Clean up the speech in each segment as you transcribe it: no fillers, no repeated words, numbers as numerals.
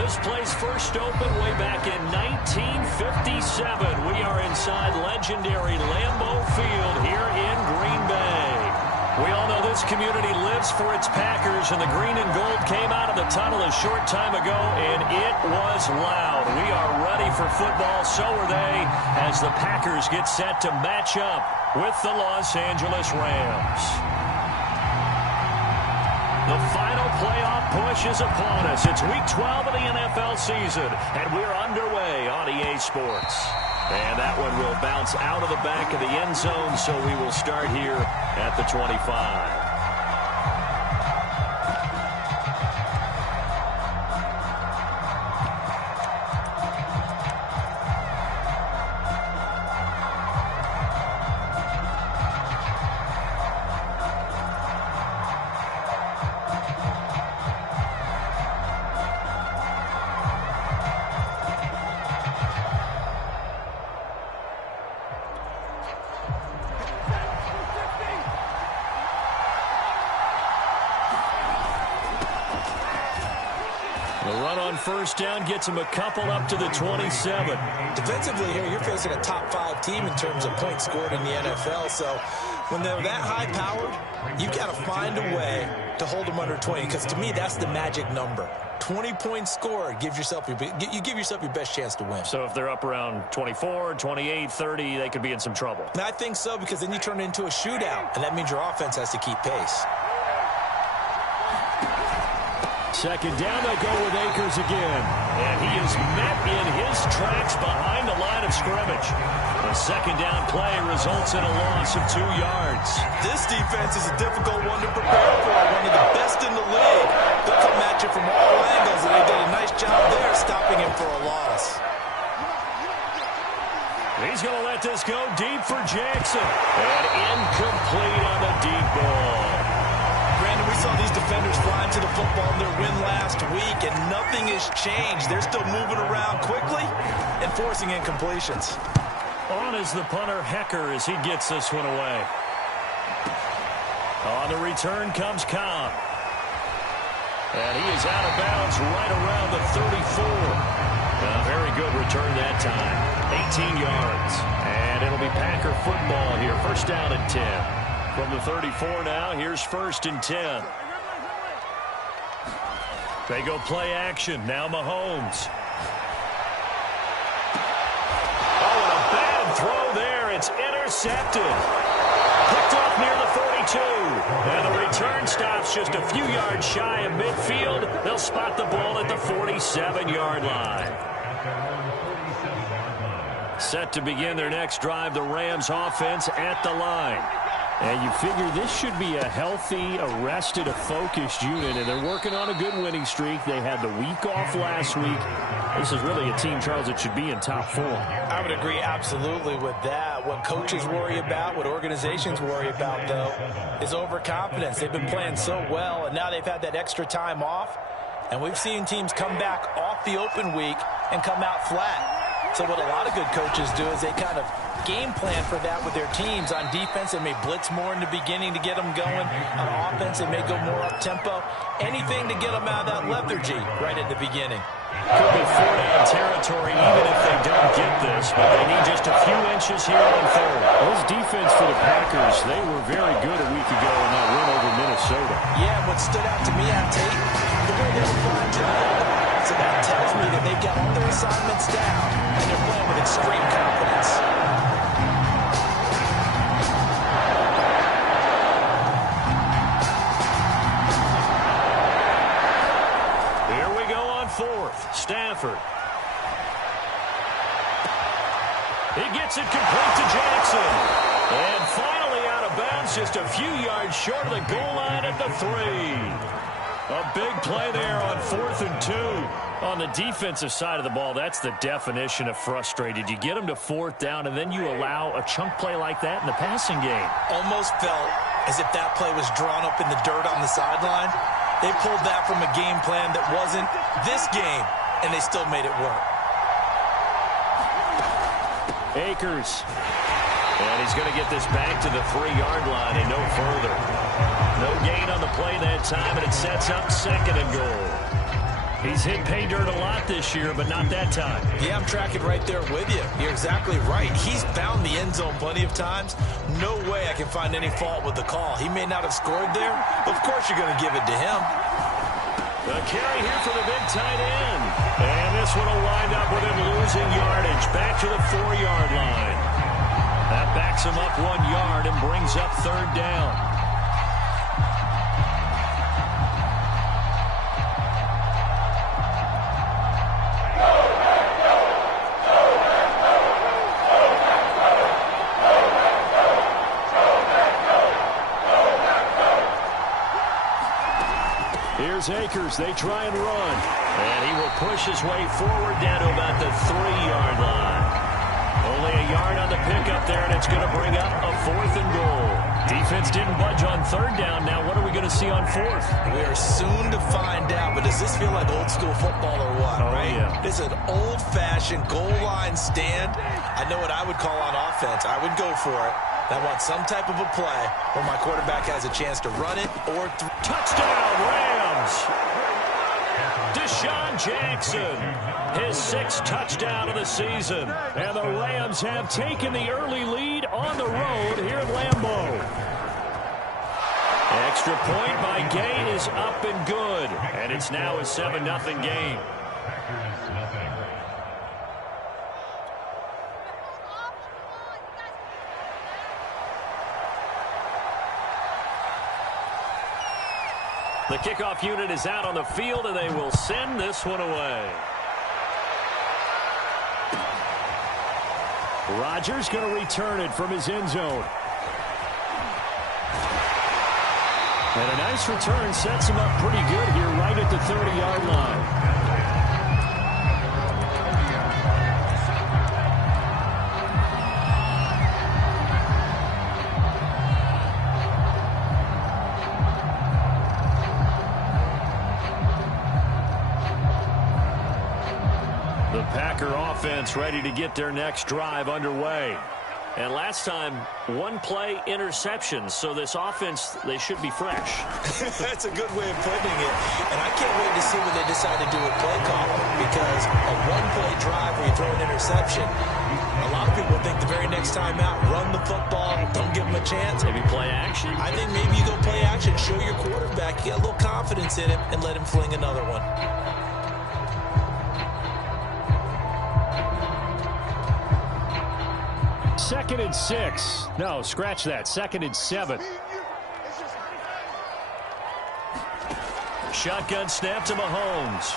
This place first opened way back in 1957. We are inside legendary Lambeau Field here in Green Bay. We all know this community lives for its Packers, and the green and gold came out of the tunnel a short time ago, and it was loud. We are ready for football, so are they, as the Packers get set to match up with the Los Angeles Rams. The final playoff push is upon us. It's Week 12 of the NFL season, and we're underway on EA Sports. And that one will bounce out of the back of the end zone, so we will start here at the 25. First down gets him a couple up to the 27. Defensively here, you're facing a top 5 team in terms of points scored in the NFL. So when they're that high-powered, you've got to find a way to hold them under 20. Because to me, that's the magic number. 20 points scored, you give yourself your best chance to win. So if they're up around 24, 28, 30, they could be in some trouble. And I think so, because then you turn it into a shootout, and that means your offense has to keep pace. Second down, they go with Akers again. And he is met in his tracks behind the line of scrimmage. The second down play results in a loss of 2 yards. This defense is a difficult one to prepare for. One of the best in the league. They'll come at you from all angles, and they did a nice job there stopping him for a loss. He's going to let this go deep for Jackson. And incomplete on the deep ball. Brandon, we saw these defenders flying to the football in their win last week, and nothing has changed. They're still moving around quickly and forcing incompletions. On is the punter, Hecker, as he gets this one away. On the return comes Cobb. And he is out of bounds right around the 34. A very good return that time. 18 yards. And it'll be Packer football here. First down and 10. From the 34 now, here's first and 10. They go play action. Now Mahomes. Oh, and a bad throw there. It's intercepted. Picked off near the 42. And the return stops just a few yards shy of midfield. They'll spot the ball at the 47-yard line. Set to begin their next drive, the Rams offense at the line. And you figure this should be a healthy, arrested, a focused unit, and they're working on a good winning streak. They had the week off last week. This is really a team, Charles, that should be in top form. I would agree absolutely with that. What coaches worry about, what organizations worry about, though, is overconfidence. They've been playing so well, and now they've had that extra time off. And we've seen teams come back off the open week and come out flat. So what a lot of good coaches do is they kind of game plan for that with their teams. On defense, they may blitz more in the beginning to get them going. On offense, they may go more up-tempo. Anything to get them out of that lethargy right at the beginning. Could be 4-down territory even if they don't get this, but they need just a few inches here on third. Those defense for the Packers, they were very good a week ago in that win over Minnesota. Yeah, what stood out to me on tape, the way they were flying to the ball. So that tells me that they've got all their assignments down, and they're playing with extreme confidence. Here we go on fourth. Stafford. He gets it complete to Jackson. And finally out of bounds, just a few yards short of the goal line at the 3. A big play there on 4th and 2. On the defensive side of the ball, that's the definition of frustrated. You get them to 4th down, and then you allow a chunk play like that in the passing game. Almost felt as if that play was drawn up in the dirt on the sideline. They pulled that from a game plan that wasn't this game, and they still made it work. Akers. And he's going to get this back to the 3-yard line and no further. No gain on the play that time, and it sets up 2nd and goal. He's hit pay dirt a lot this year, but not that time. Yeah, I'm tracking right there with you. You're exactly right. He's found the end zone plenty of times. No way I can find any fault with the call. He may not have scored there, but of course you're going to give it to him. The carry here for the big tight end. And this one will wind up with him losing yardage. Back to the 4-yard line. That backs him up 1 yard and brings up 3rd down. Here's Akers. They try and run. And he will push his way forward down to about the 3-yard line. Only a yard on the pickup there, and it's going to bring up a 4th and goal. Defense didn't budge on 3rd down. Now what are we going to see on 4th? We are soon to find out, but does this feel like old school football or what, right? Yeah. This is an old-fashioned goal line stand. I know what I would call on offense. I would go for it. I want some type of a play where my quarterback has a chance to run it or touchdown, Rams! Deshaun Jackson, his 6th touchdown of the season. And the Rams have taken the early lead on the road here at Lambeau. Extra point by Gay is up and good. And it's now a 7-0 game. The kickoff unit is out on the field, and they will send this one away. Rodgers going to return it from his end zone. And a nice return sets him up pretty good here right at the 30-yard line. Offense ready to get their next drive underway. And last time, 1 play interception. So this offense, they should be fresh. That's a good way of putting it. And I can't wait to see what they decide to do with play calling, because a 1-play drive where you throw an interception, a lot of people think the very next time out, run the football, don't give them a chance. Maybe play action. I think maybe you go play action, show your quarterback, you got a little confidence in him, and let him fling another one. 2nd and 6. No, scratch that. 2nd and 7. Shotgun snap to Mahomes.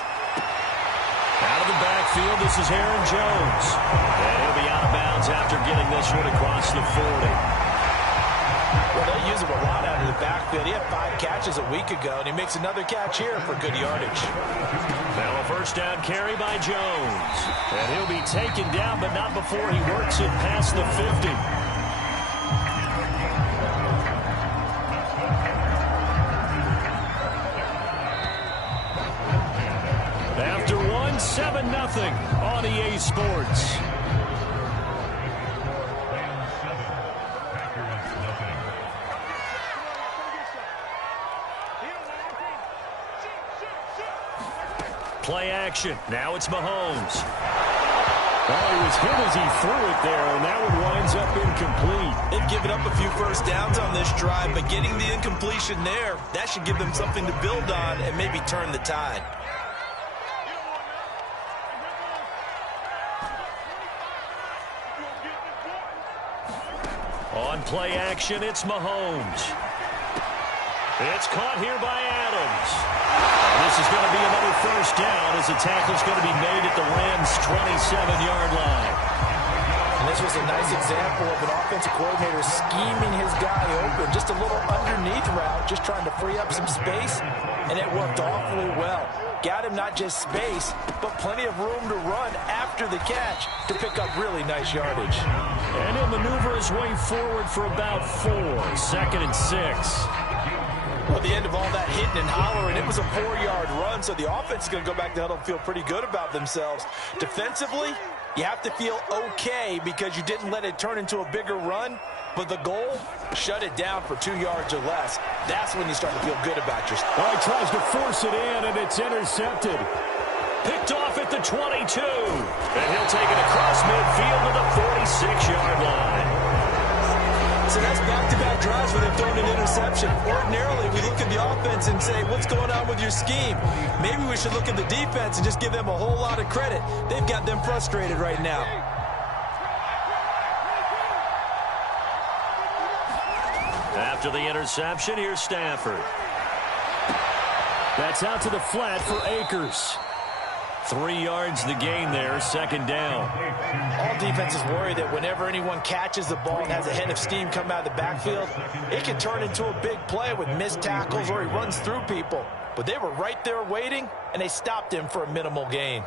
Out of the backfield, this is Aaron Jones. And he'll be out of bounds after getting this one across the 40. Well, they use him a lot out of the backfield. He had 5 catches a week ago, and he makes another catch here for good yardage. Now a 1st down carry by Jones. And he'll be taken down, but not before he works it past the 50. After 7-0 on EA Sports. Play action. Now it's Mahomes. Oh, he was hit as he threw it there, and that one winds up incomplete. They've given up a few first downs on this drive, but getting the incompletion there, that should give them something to build on and maybe turn the tide. On play action, it's Mahomes. It's caught here by Adams. This is going to be another 1st down as the tackle's going to be made at the Rams' 27-yard line. And this was a nice example of an offensive coordinator scheming his guy open. Just a little underneath route, just trying to free up some space, and it worked awfully well. Got him not just space, but plenty of room to run after the catch to pick up really nice yardage. And he'll maneuver his way forward for about 4. 2nd and 6. Well, at the end of all that hitting and hollering, it was a 4-yard run, so the offense is going to go back to huddle and feel pretty good about themselves. Defensively, you have to feel okay because you didn't let it turn into a bigger run, but the goal, shut it down for 2 yards or less. That's when you start to feel good about yourself. Oh, he tries to force it in, and it's intercepted. Picked off at the 22. And he'll take it across midfield to the 46-yard line. So that's back-to-back drives where they've thrown an interception. Ordinarily, we look at the offense and say, what's going on with your scheme? Maybe we should look at the defense and just give them a whole lot of credit. They've got them frustrated right now. After the interception, here's Stafford. That's out to the flat for Akers. 3 yards the gain there, second down. All defenses worry that whenever anyone catches the ball and has a head of steam come out of the backfield, it can turn into a big play with missed tackles or he runs through people. But they were right there waiting, and they stopped him for a minimal gain.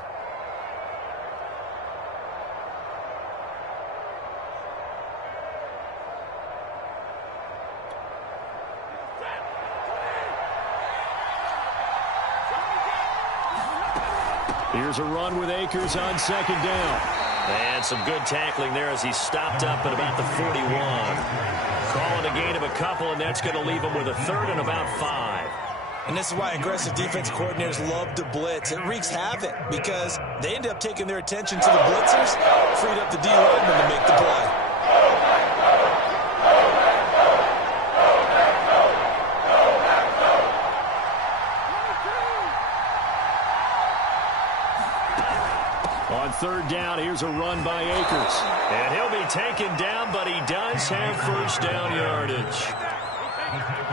Here's a run with Akers on second down. And some good tackling there as he stopped up at about the 41. Calling a gain of a couple, and that's going to leave him with a third and about 5. And this is why aggressive defense coordinators love to blitz. It wreaks havoc because they end up taking their attention to the blitzers, freed up the D lineman to make the play. On third down, here's a run by Akers. And he'll be taken down, but he does have first down yardage.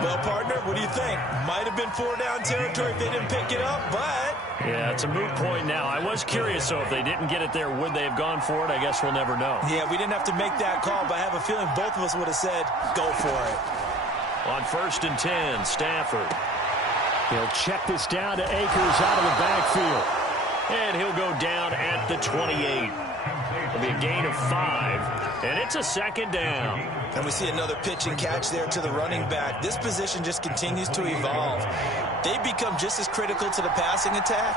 Well, partner, what do you think? Might have been 4-down territory if they didn't pick it up, but... Yeah, it's a moot point now. I was curious, so if they didn't get it there, would they have gone for it? I guess we'll never know. Yeah, we didn't have to make that call, but I have a feeling both of us would have said, go for it. On first and 10, Stafford. He'll check this down to Akers out of the backfield. And he'll go down at the 28. It'll be a gain of 5, and it's a second down. And we see another pitch and catch there to the running back. This position just continues to evolve. They become just as critical to the passing attack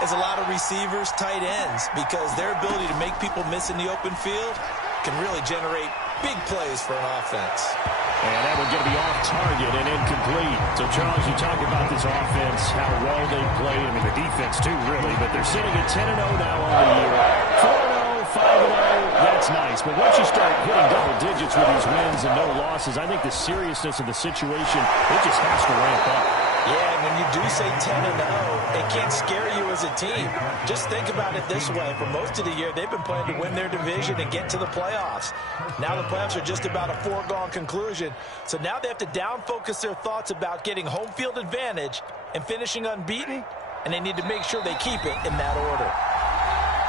as a lot of receivers, tight ends, because their ability to make people miss in the open field can really generate big plays for an offense. And that one going to be off target and incomplete. So, Charles, you talk about this offense, how well they played. I mean, the defense, too, really. But they're sitting at 10-0 now on the year. 4-0, 5-0, that's nice. But once you start hitting double digits with these wins and no losses, I think the seriousness of the situation, it just has to ramp up. Yeah, and when you do say 10-0, it can't scare you as a team. Just think about it this way. For most of the year, they've been playing to win their division and get to the playoffs. Now the playoffs are just about a foregone conclusion. So now they have to down-focus their thoughts about getting home field advantage and finishing unbeaten, and they need to make sure they keep it in that order.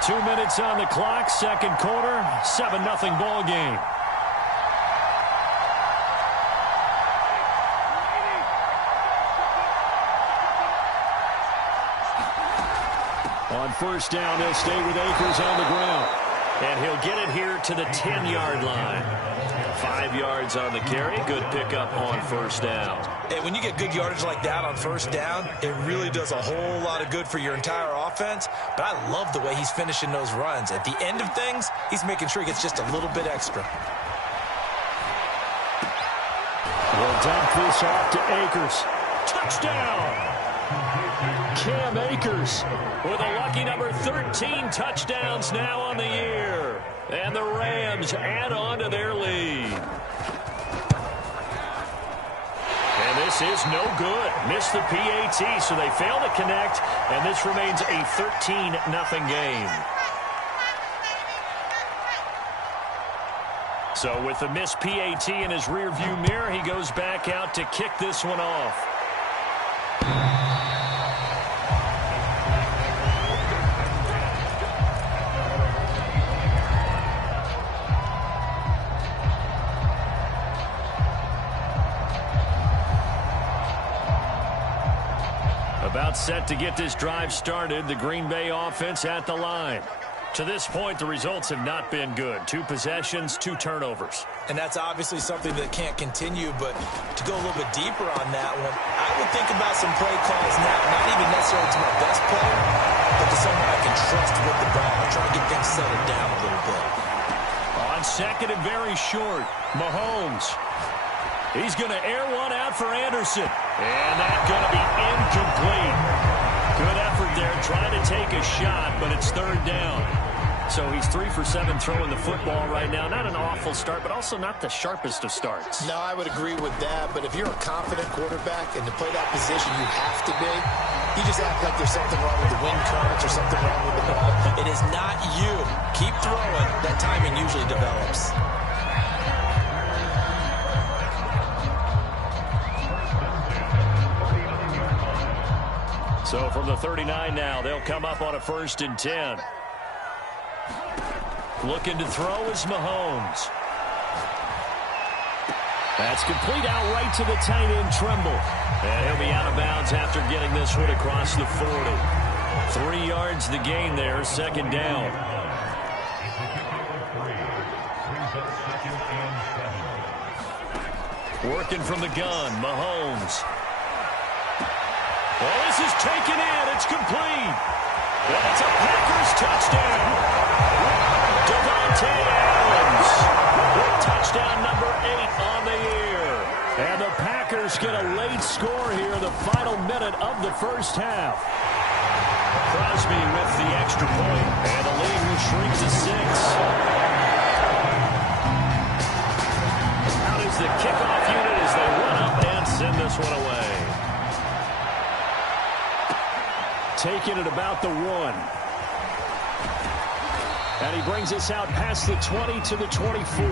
2 minutes on the clock, second quarter, 7-0 ball game. On first down, they'll stay with Akers on the ground. And he'll get it here to the 10-yard line. 5 yards on the carry. Good pickup on first down. And when you get good yardage like that on first down, it really does a whole lot of good for your entire offense. But I love the way he's finishing those runs. At the end of things, he's making sure he gets just a little bit extra. We'll dump this off to Akers. Touchdown! Cam Akers with a lucky number 13 touchdowns now on the year. And the Rams add on to their lead. And this is no good. Missed the PAT, so they fail to connect. And this remains a 13-0 game. So with the missed PAT in his rearview mirror, he goes back out to kick this one off. About set to get this drive started. The Green Bay offense at the line. To this point, the results have not been good. 2 possessions, 2 turnovers. And that's obviously something that can't continue, but to go a little bit deeper on that one, I would think about some play calls now, not even necessarily to my best player, but to someone I can trust with the ball. I'm trying to get things settled down a little bit. On second and very short, Mahomes. He's going to air one out for Anderson. And that's going to be incomplete. Good effort there, trying to take a shot, but it's third down. So he's 3 for 7 throwing the football right now. Not an awful start, but also not the sharpest of starts. No, I would agree with that. But if you're a confident quarterback and to play that position, you have to be. You just act like there's something wrong with the wind currents or something wrong with the ball. It is not you. Keep throwing. That timing usually develops. So from the 39 now, they'll come up on a 1st and 10. Looking to throw is Mahomes. That's complete out right to the tight end, Trimble. And he'll be out of bounds after getting this one across the 40. 3 yards the gain there, 2nd down. Working from the gun, Mahomes. Well, this is taken in. It's complete. That's a Packers touchdown. Devontae Adams with touchdown number 8 on the year. And the Packers get a late score here, the final minute of the first half. Crosby with the extra point, and the lead will shrink to 6. Out is the kickoff unit as they run up and send this one away. Taking it about the 1. And he brings us out past the 20 to the 24.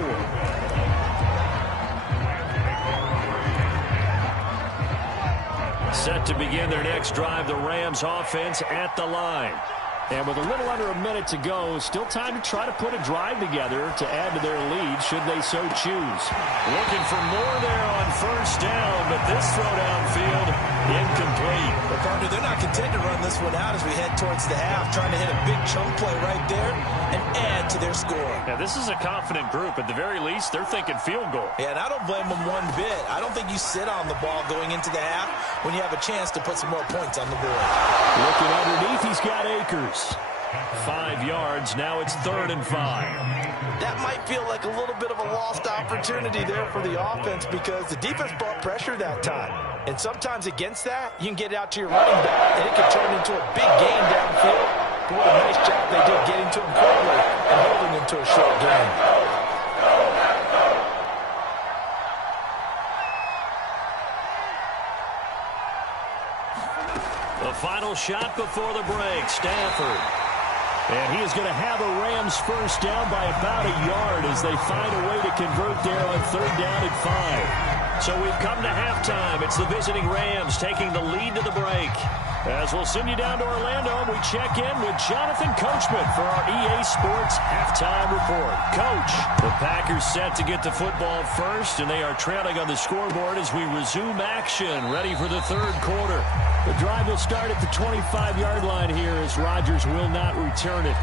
Set to begin their next drive, the Rams offense at the line. And with a little under a minute to go, still time to try to put a drive together to add to their lead should they so choose. Looking for more there on 1st down, but this throw downfield incomplete. Well, partner, they're not content to run this one out as we head towards the half, trying to hit a big chunk play right there and add to their score. Now, this is a confident group. At the very least, they're thinking field goal. Yeah, and I don't blame them one bit. I don't think you sit on the ball going into the half when you have a chance to put some more points on the board. Looking underneath, he's got Akers. 5 yards, now it's 3rd and 5. That might feel like a little bit of a lost opportunity there for the offense because the defense brought pressure that time. And sometimes against that, you can get it out to your running back, and it can turn into a big gain downfield. But what a nice job they did getting to him quickly and holding him to a short gain. The final shot before the break, Stafford. And he is going to have a Rams first down by about a yard as they find a way to convert there on 3rd down and 5. So we've come to halftime. It's the visiting Rams taking the lead to the break. As we'll send you down to Orlando, we check in with Jonathan Coachman for our EA Sports Halftime Report. Coach, the Packers set to get the football first, and they are trailing on the scoreboard as we resume action, ready for the 3rd quarter. The drive will start at the 25-yard line here as Rodgers will not return it.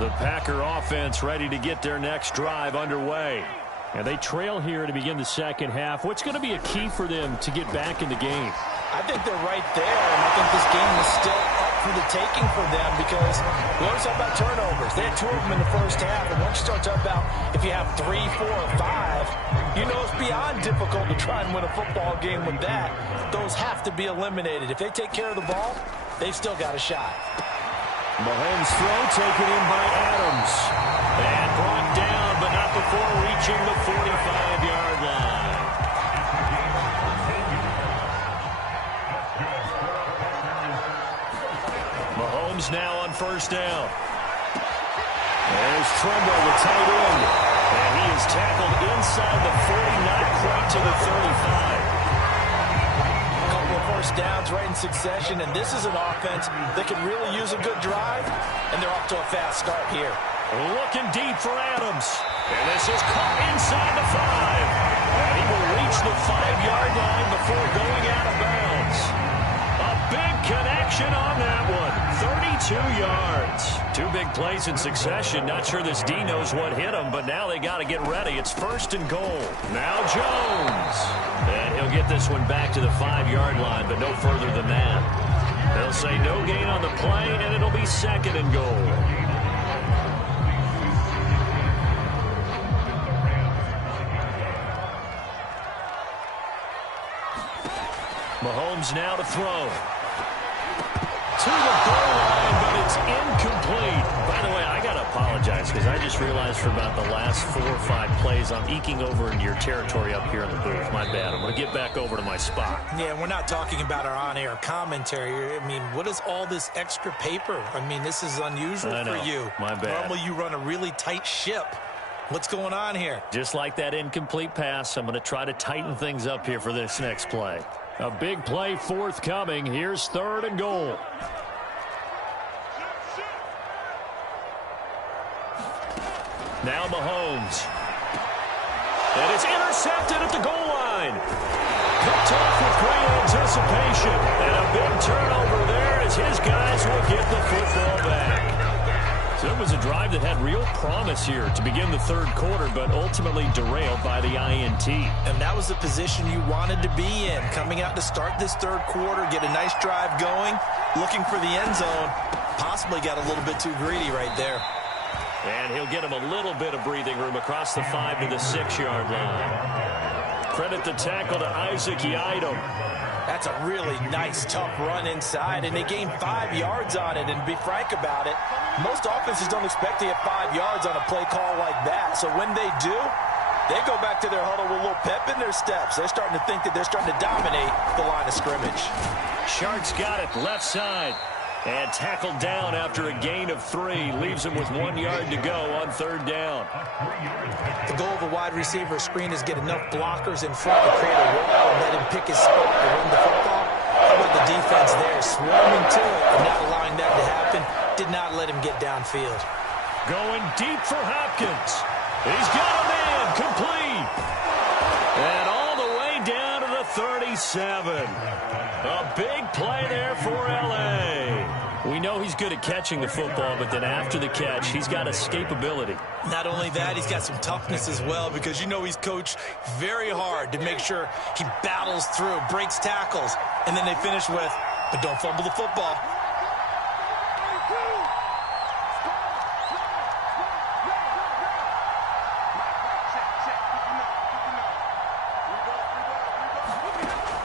The Packer offense ready to get their next drive underway. And they trail here to begin the second half. What's going to be a key for them to get back in the game? I think they're right there, and I think this game is still up for the taking for them because we always talk about turnovers. They had 2 of them in the first half, and once you start talking about if you have 3, 4, or 5, you know it's beyond difficult to try and win a football game with that. Those have to be eliminated. If they take care of the ball, they've still got a shot. Mahomes' throw taken in by Adams. And brought down, but not before reaching the 45-yard line. Mahomes now on 1st down. There's Trimble, the tight end. And he is tackled inside the 40, not quite to the 35. First downs right in succession, and this is an offense that can really use a good drive, and they're off to a fast start here. Looking deep for Adams, and this is caught inside the 5, and he will reach the 5-yard line before going out of bounds. A big connection on that one, 32 yards. 2 big plays in succession. Not sure this D knows what hit him, but now they got to get ready. It's 1st and goal. Now Jones. And he'll get this one back to the 5-yard line, but no further than that. They'll say no gain on the play, and it'll be 2nd and goal. Mahomes now to throw. To the goal line, but it's incomplete. By the way, I got to apologize because I just realized for about the last 4 or 5 plays, I'm eking over into your territory up here in the booth. My bad. I'm going to get back over to my spot. Yeah, we're not talking about our on-air commentary. I mean, what is all this extra paper? I mean, this is unusual for you. My bad. Normally you run a really tight ship. What's going on here? Just like that incomplete pass, I'm going to try to tighten things up here for this next play. A big play forthcoming. Here's 3rd and goal. Now Mahomes. And it's intercepted at the goal line. Picked off with great anticipation. And a big turnover there as his guys will get the football back. So it was a drive that had real promise here to begin the 3rd quarter, but ultimately derailed by the INT. And that was the position you wanted to be in. Coming out to start this 3rd quarter, get a nice drive going, looking for the end zone. Possibly got a little bit too greedy right there. And he'll get him a little bit of breathing room across the 5 to the 6-yard line. Credit the tackle to Isaac Yiadom. That's a really nice, tough run inside, and they gained 5 yards on it. And to be frank about it, most offenses don't expect to get 5 yards on a play call like that. So when they do, they go back to their huddle with a little pep in their steps. They're starting to think that they're starting to dominate the line of scrimmage. Sharks got it left side. And tackled down after a gain of 3. Leaves him with 1 yard to go on 3rd down. The goal of a wide receiver screen is get enough blockers in front to create a wall and let him pick his spot to run the football. How about the defense there, swarming to it and not allowing that to happen? Did not let him get downfield. Going deep for Hopkins. He's got a man, complete. And all the way down to the 37. A big play there for L.A. We know he's good at catching the football, but then after the catch, he's got escapability. Not only that, he's got some toughness as well, because you know he's coached very hard to make sure he battles through, breaks tackles, and then they finish with, but don't fumble the football.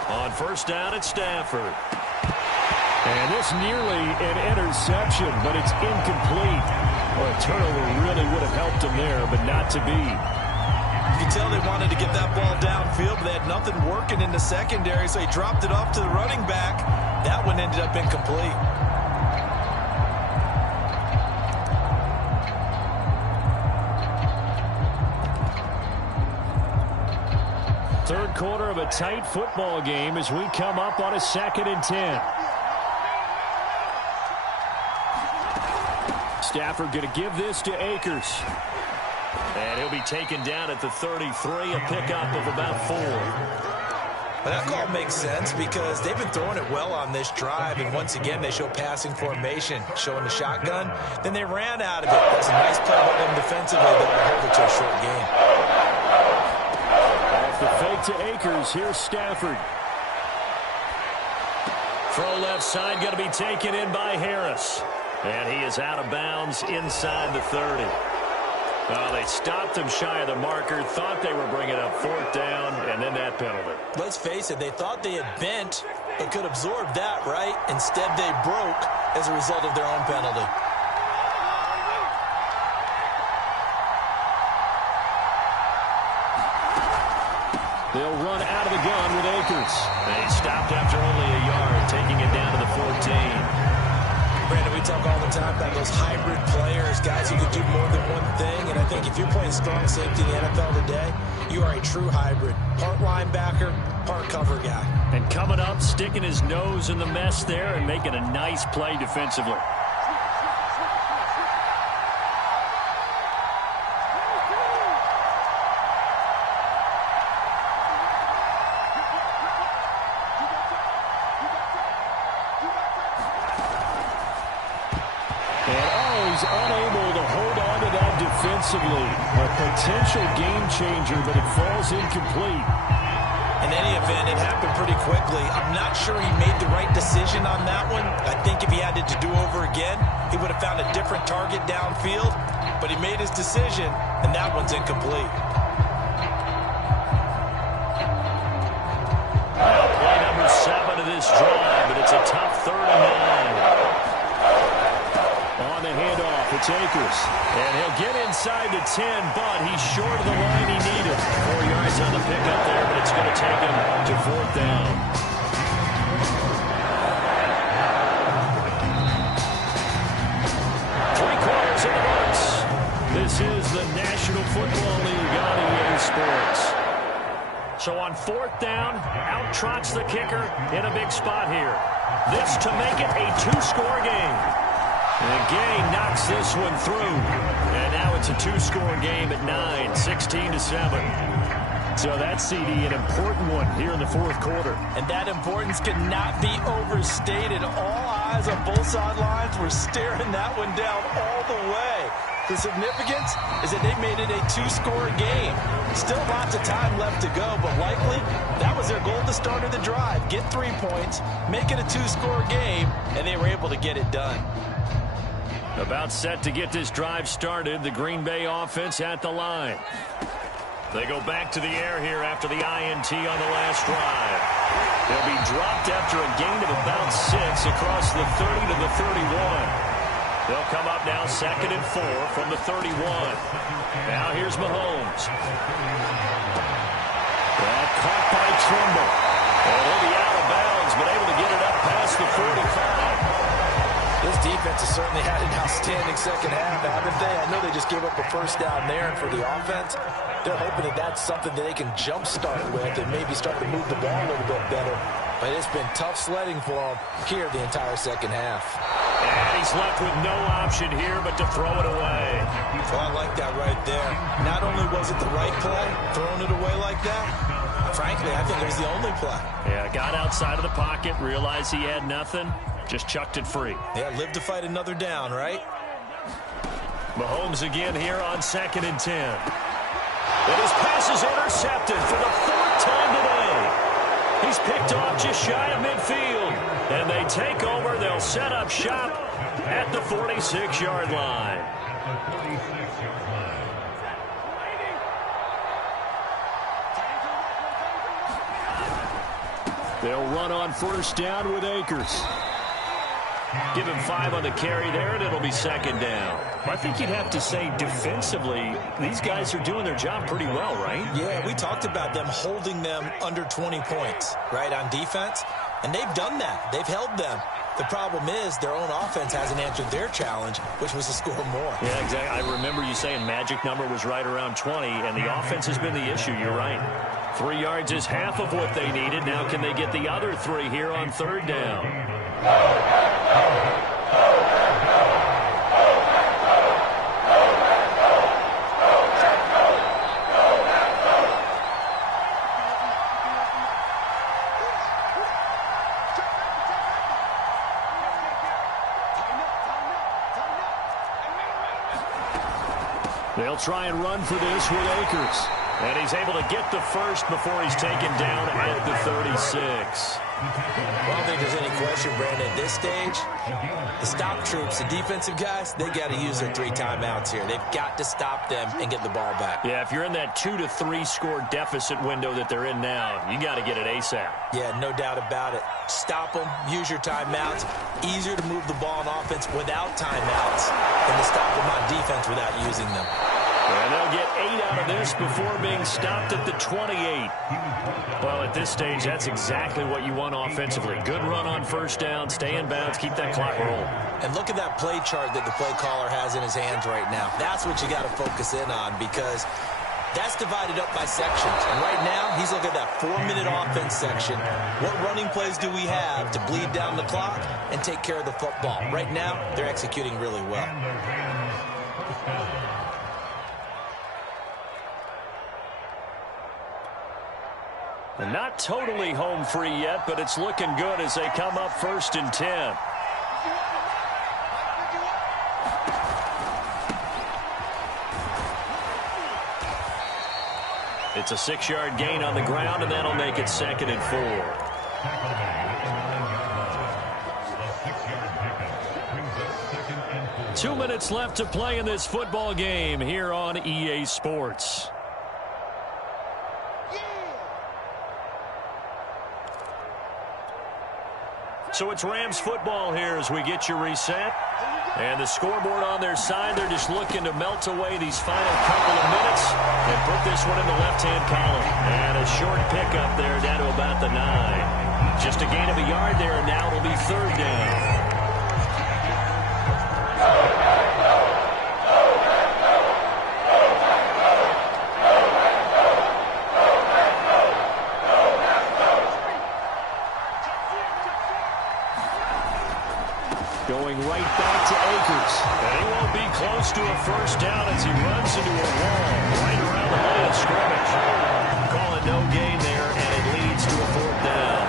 On 1st down at Stafford. And this nearly an interception, but it's incomplete. Well, a turnover really would have helped him there, but not to be. You can tell they wanted to get that ball downfield, but they had nothing working in the secondary, so he dropped it off to the running back. That one ended up incomplete. Third quarter of a tight football game as we come up on a 2nd and 10. Stafford going to give this to Akers. And he'll be taken down at the 33, a pickup of about 4. Well, that call makes sense because they've been throwing it well on this drive, and once again they show passing formation, showing the shotgun. Then they ran out of it. That's a nice play by them defensively that will hold it to a short game. Off the fake to Akers, here's Stafford. Throw left side, going to be taken in by Harris. And he is out of bounds inside the 30. Well, they stopped him shy of the marker, thought they were bringing up 4th down, and then that penalty. Let's face it, they thought they had bent, but could absorb that, right? Instead, they broke as a result of their own penalty. They'll run out of the gun with Akers. And he stopped after only a yard, taking it down to the 14. Brandon, we talk all the time about those hybrid players, guys who can do more than one thing. And I think if you're playing strong safety in the NFL today, you are a true hybrid. Part linebacker, part cover guy. And coming up, sticking his nose in the mess there and making a nice play defensively. Unable to hold on to that defensively. A potential game changer, but it falls incomplete. In any event, it happened pretty quickly. I'm not sure he made the right decision on that one. I think if he had it to do over again, he would have found a different target downfield. But he made his decision, and that one's incomplete. Well, play number 7 3rd and 9. On the handoff, it's Akers. And he'll get inside the 10, but he's short of the line he needed. 4 yards on the pickup there, but it's going to take him to 4th down. This is the National Football League on EA Sports. So on 4th down, out trots the kicker in a big spot here. This to make it a 2-score game. And Gay knocks this one through. And now it's a 2-score game at 9, 16-7. So that's, CD, an important one here in the 4th quarter. And that importance cannot be overstated. All eyes on both sidelines were staring that one down all the way. The significance is that they made it a 2-score game. Still lots of time left to go, but likely that was their goal at the start of the drive. Get 3 points, make it a 2-score game, and they were able to get it done. About set to get this drive started, the Green Bay offense at the line. They go back to the air here after the INT on the last drive. They'll be dropped after a gain of about 6 across the 30 to the 31. They'll come up now 2nd and 4 from the 31. Now here's Mahomes. That caught by Trimble. And he'll be out of bounds, but able to get it up past the 45. This defense has certainly had an outstanding second half, haven't they? I know they just gave up a 1st down there, and for the offense, they're hoping that that's something that they can jumpstart with and maybe start to move the ball a little bit better. But it's been tough sledding for them here the entire second half. And he's left with no option here but to throw it away. Well, I like that right there. Not only was it the right play, throwing it away like that, frankly, I think it was the only play. Yeah, got outside of the pocket, realized he had nothing, just chucked it free. Yeah, live to fight another down, right? Mahomes again here on 2nd and 10. And his pass is intercepted for the 4th time today. He's picked off just shy of midfield. And they take over. They'll set up shop at the 46-yard line. They'll run on 1st down with Akers. Give him 5 on the carry there, and it'll be 2nd down. I think you'd have to say defensively, these guys are doing their job pretty well, right? Yeah, we talked about them holding them under 20 points, right, on defense. And they've done that. They've held them. The problem is their own offense hasn't answered their challenge, which was to score more. Yeah, exactly. I remember you saying magic number was right around 20, and the offense has been the issue. You're right. 3 yards is half of what they needed. Now can they get the other 3 here on 3rd down? They'll try and run for this with Akers. And he's able to get the 1st before he's taken down at the 36. Well, I don't think there's any question, Brandon, at this stage, the stop troops, the defensive guys, they got to use their 3 timeouts here. They've got to stop them and get the ball back. Yeah, if you're in that 2 to 3 score deficit window that they're in now, you got to get it ASAP. Yeah, no doubt about it. Stop them, use your timeouts. Easier to move the ball on offense without timeouts than to stop them on defense without using them. And they'll get 8 out of this before being stopped at the 28. Well, at this stage, that's exactly what you want offensively. Good run on 1st down, stay in bounds, keep that clock rolling. And look at that play chart that the play caller has in his hands right now. That's what you got to focus in on, because that's divided up by sections. And right now, he's looking at that 4-minute offense section. What running plays do we have to bleed down the clock and take care of the football? Right now, they're executing really well. And not totally home free yet, but it's looking good as they come up 1st and 10. It's a 6-yard gain on the ground, and that'll make it 2nd and 4. Two minutes left to play in this football game here on EA Sports. So it's Rams football here as we get you reset. And the scoreboard on their side, they're just looking to melt away these final couple of minutes and put this one in the left-hand column. And a short pickup there down to about the 9. Just a gain of a yard there, and now it'll be third down. Going right back to Akers. And he won't be close to a first down as he runs into a wall right around the line of scrimmage. Call it no gain there, and it leads to a fourth down.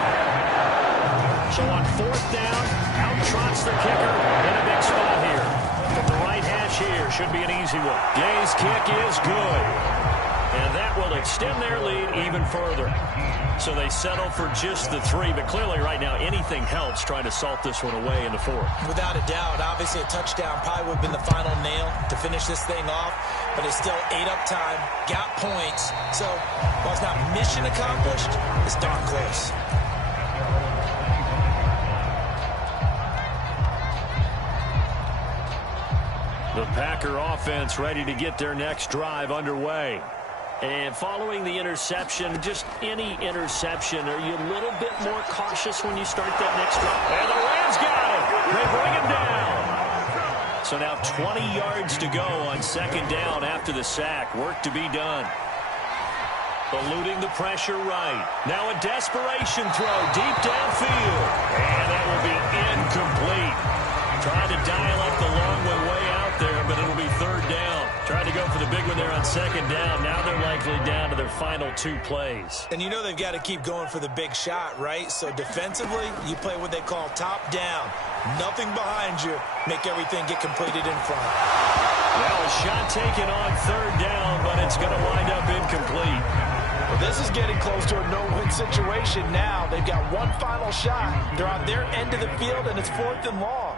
So on fourth down, out trots the kicker in a big spot here. From the right hash here, should be an easy one. Gay's kick is good. And that will extend their lead even further. So they settle for just the 3, but clearly right now anything helps trying to salt this one away in the 4th. Without a doubt, obviously a touchdown probably would have been the final nail to finish this thing off, but it's still ate up time, got points. So while it's not mission accomplished, it's darn close. The Packer offense ready to get their next drive underway. And following the interception, just any interception, are you a little bit more cautious when you start that next drive? And the Rams got it. They bring him down. So now 20 yards to go on second down after the sack. Work to be done. Eluding the pressure right. Now a desperation throw deep downfield. And that will be incomplete. Trying to dial up the long way out there, but it'll be third down. Tried to go for the big one there on second down. Now they're likely down to their final 2 plays. And you know they've got to keep going for the big shot, right? So defensively, you play what they call top down. Nothing behind you. Make everything get completed in front. Well, a shot taken on third down, but it's going to wind up incomplete. Well, this is getting close to a no-win situation now. They've got one final shot. They're on their end of the field, and it's 4th and long.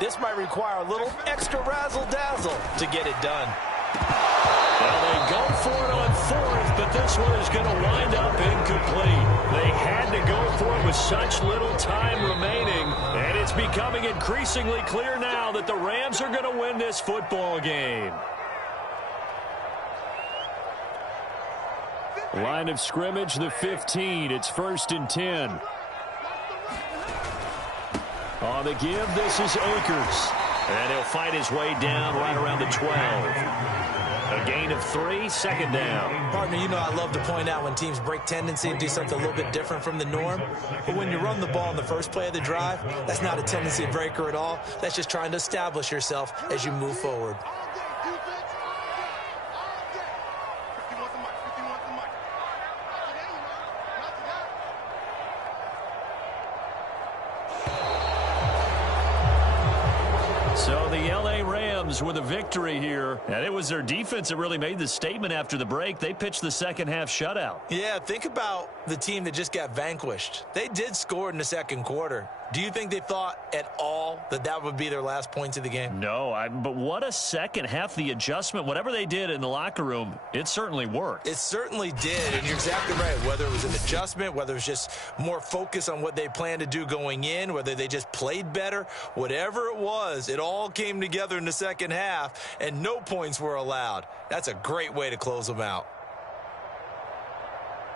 This might require a little extra razzle-dazzle to get it done. Well, they go for it on 4th, but this one is going to wind up incomplete. They had to go for it with such little time remaining, and it's becoming increasingly clear now that the Rams are going to win this football game. Line of scrimmage, the 15. It's 1st and 10. On the give, this is Akers. And he'll fight his way down right around the 12. A gain of 3, second down. Partner, you know I love to point out when teams break tendency and do something a little bit different from the norm. But when you run the ball in the first play of the drive, that's not a tendency breaker at all. That's just trying to establish yourself as you move forward. So the L.A. Rams with a victory here. And it was their defense that really made the statement after the break. They pitched the second half shutout. Yeah, think about the team that just got vanquished. They did score in the second quarter. Do you think they thought at all that that would be their last points of the game? No, but what a second half. The adjustment, whatever they did in the locker room, it certainly worked. It certainly did, and you're exactly right. Whether it was an adjustment, whether it was just more focus on what they planned to do going in, whether they just played better, whatever it was, it all came together in the second half, and no points were allowed. That's a great way to close them out.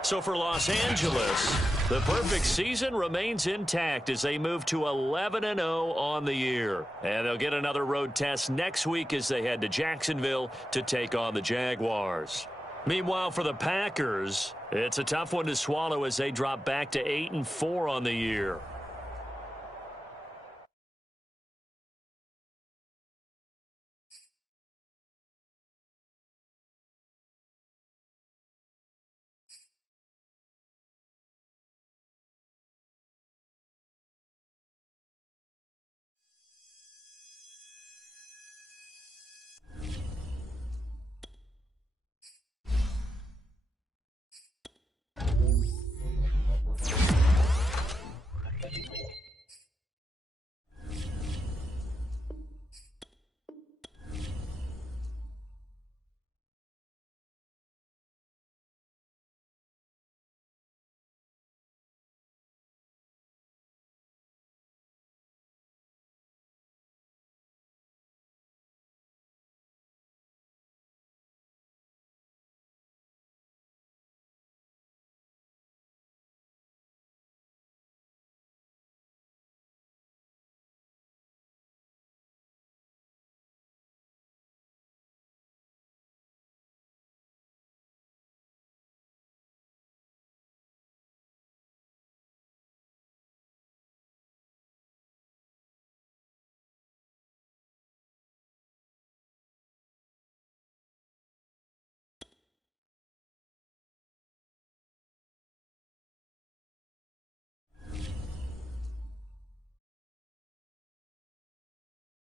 So for Los Angeles, the perfect season remains intact as they move to 11-0 on the year. And they'll get another road test next week as they head to Jacksonville to take on the Jaguars. Meanwhile, for the Packers, it's a tough one to swallow as they drop back to 8-4 on the year.